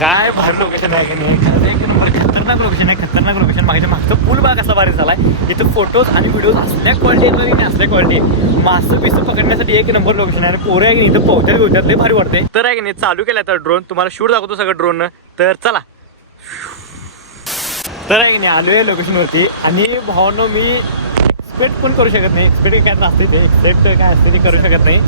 काय भारी लोकेशन आहे की नाही, एक नंबर खतरनाक लोकेशन आहे, खतरनाक लोकेशन. मागचं पूल बघा कसा भारी झालाय. इथं फोटोज आणि व्हिडिओज असल्या क्वालिटी येतात की असल्या क्वालिटी. मासं पिसं पकडण्यासाठी एक नंबर लोकेशन आहे. आणि पोरं आहे की नाही इथं पोहत्यात लय भारी वाटते. तर आहे की नाही चालू केलाय तर ड्रोन तुम्हाला शूट दाखवतो सगळं ड्रोन. तर चला. तर आहे की नाही आलोय लोकेशनवरती. आणि भावानं मी एक्सपेक्ट पण करू शकत नाही. एक्सपेक्ट काय नसते ते, एक्सेप्ट काय असते ते करू शकत नाही.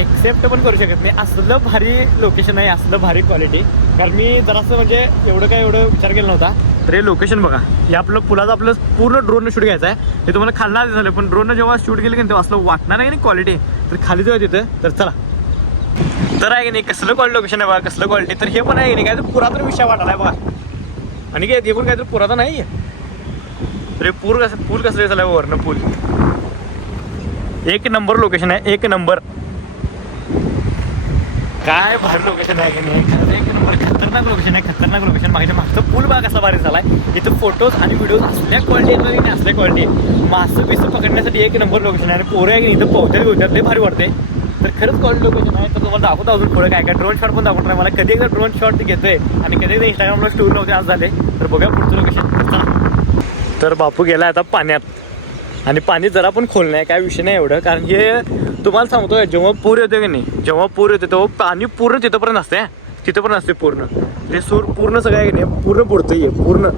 एक्सेप्ट पण करू शकत नाही. असलं भारी लोकेशन आहे, असलं भारी क्वालिटी. कारण मी जरासं म्हणजे एवढं विचार केला नव्हता. तर हे लोकेशन बघा, हे आपलं पुलाचं आपलं पूर्ण ड्रोन शूट घ्यायचं आहे. हे तुम्हाला खालना झालं, पण ड्रोन जेव्हा शूट केलं की तेव्हा असलं वाटणार नाही क्वालिटी. तर खाली जेव्हा तिथं तर चला. तर आहे की नाही कसलं क्वालिटी लोकेशन आहे बघा, कसलं क्वालिटी. तर हे पण आहे की नाही काय तर पुरातन विषय वाटायला बघा. आणि काय ते पण काहीतरी पुरातन नाही. तर हे पूल कसं झालं वरनं पूल. एक नंबर लोकेशन आहे, एक नंबर. काय भारी लोकेशन आहे की नाही, एक नंबर खतरनाक लोकेशन आहे, खतरनाक लोकेशन. मागचं पूल बघा कसा भारी झालाय. इथं फोटोज आणि व्हिडिओज असल्या क्वालिटी येतात की नाही असल्या क्वालिटी. मासं पिसं पकडण्यासाठी एक नंबर लोकेशन आहे. आणि पोरं आहे की नाही इथं पोहत्यात लय भारी वाटते. तर खरंच क्वालिटी लोकेशन आहे. तर तुम्हाला दाखवतो अजून पुढे काय ड्रोन शॉट पण दाखवणार. मला कधी एकदा ड्रोन शॉट घेतोय आणि कधी एकदा इंस्टाग्रामला स्टोरी नव्हते आज झाले. तर बघा पुढचं लोकेशन. तर बापू गेला आता पाण्यात. आणि पाणी जरा पण खोल नाही, काय विषय नाही एवढं. कारण हे तुम्हाला सांगतोय जेव्हा पूर येतो की नाही, जेव्हा पूर येतो तेव्हा पाणी पूर्ण तिथंपर्यंत असते. तिथंपर्यंत असते पूर्ण. ते सूर पूर्ण सगळं आहे की नाही पूर्ण बुडतंय पूर्ण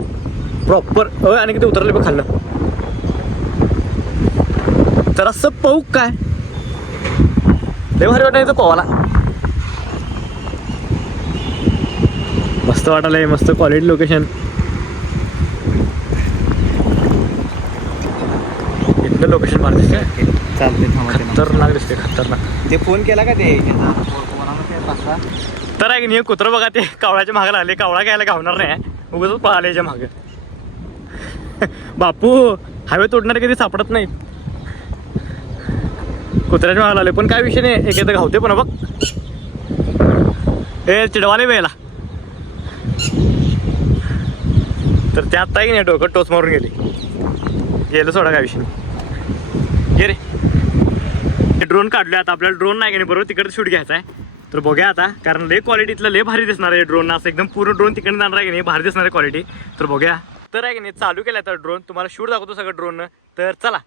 प्रॉपर. आणि किती उतरले बघ खाल्लं. तर असं पाऊक काय लय भारी वाटायचं पोवाला. मस्त वाटायला, मस्त क्वालिटी लोकेशन. इथलं लोकेशन भारी दिसते. चालते खतरनाक दिसते, खतरनाक. ते फोन केला का ते तर आहे की नाही कुत्रं बघा ते कावळ्याच्या मागे लागले. कावळा घ्यायला गावणार नाही, उगाच पळाले याच्या मागे. बापू हवे तोडणारे कधी सापडत नाहीत. कुत्र्याच्या मागे लागले पण काय विषय नाही, एक घावते पण बघ. हे चिडवाले वेळेला. तर त्यात आहे की नाही डोकं टोच मारून गेलं सोडा, काय विषय नाही. गे रे ड्रोन काढलोय आता. आपल्याला ड्रोन नाही की नाही बरोबर तिकडे शूट घ्यायचा आहे. तर बघूया आता, कारण लय क्वालिटीतलं लय भारी दिसणार आहे ड्रोन. असं एकदम पूर्ण ड्रोन तिकडे जाणार आहे की नाही, भारी दिसणार आहे क्वालिटी. तर बघूया. तर आहे की नाही चालू केलाय तर ड्रोन तुम्हाला शूट दाखवतो सगळं ड्रोन. तर चला.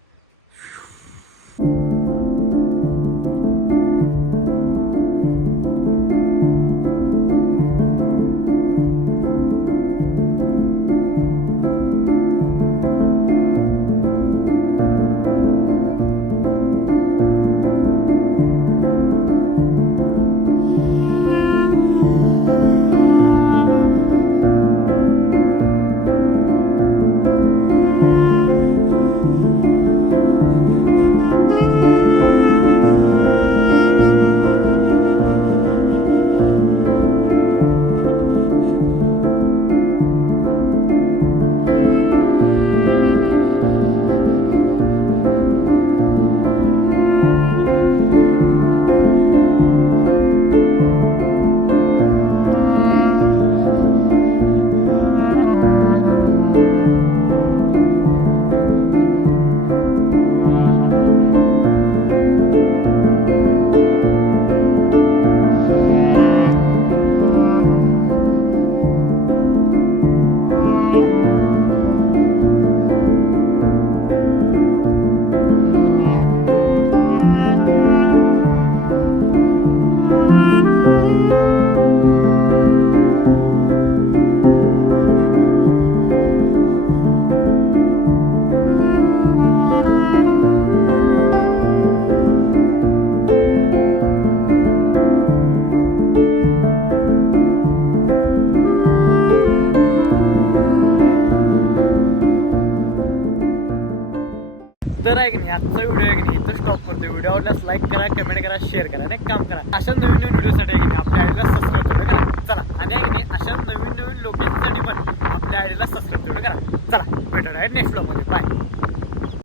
तर आहे की नाही आजचा व्हिडिओ आहे की नाही इथं स्टॉप करतो. व्हिडिओ आवडल्यास लाईक करा, कमेंट करा, शेअर करा. आणि काम करा अशा नवीन व्हिडिओसाठी आहे की नाही आपल्या आयडीला सबस्क्राईब करा. चला. आणि आहे की नाही अशा नवीन लोकेशनसाठी पण आपल्या आयडीला सबस्क्राईब करा. चला भेटूया नेक्स्ट व्हिडिओमध्ये. बाय.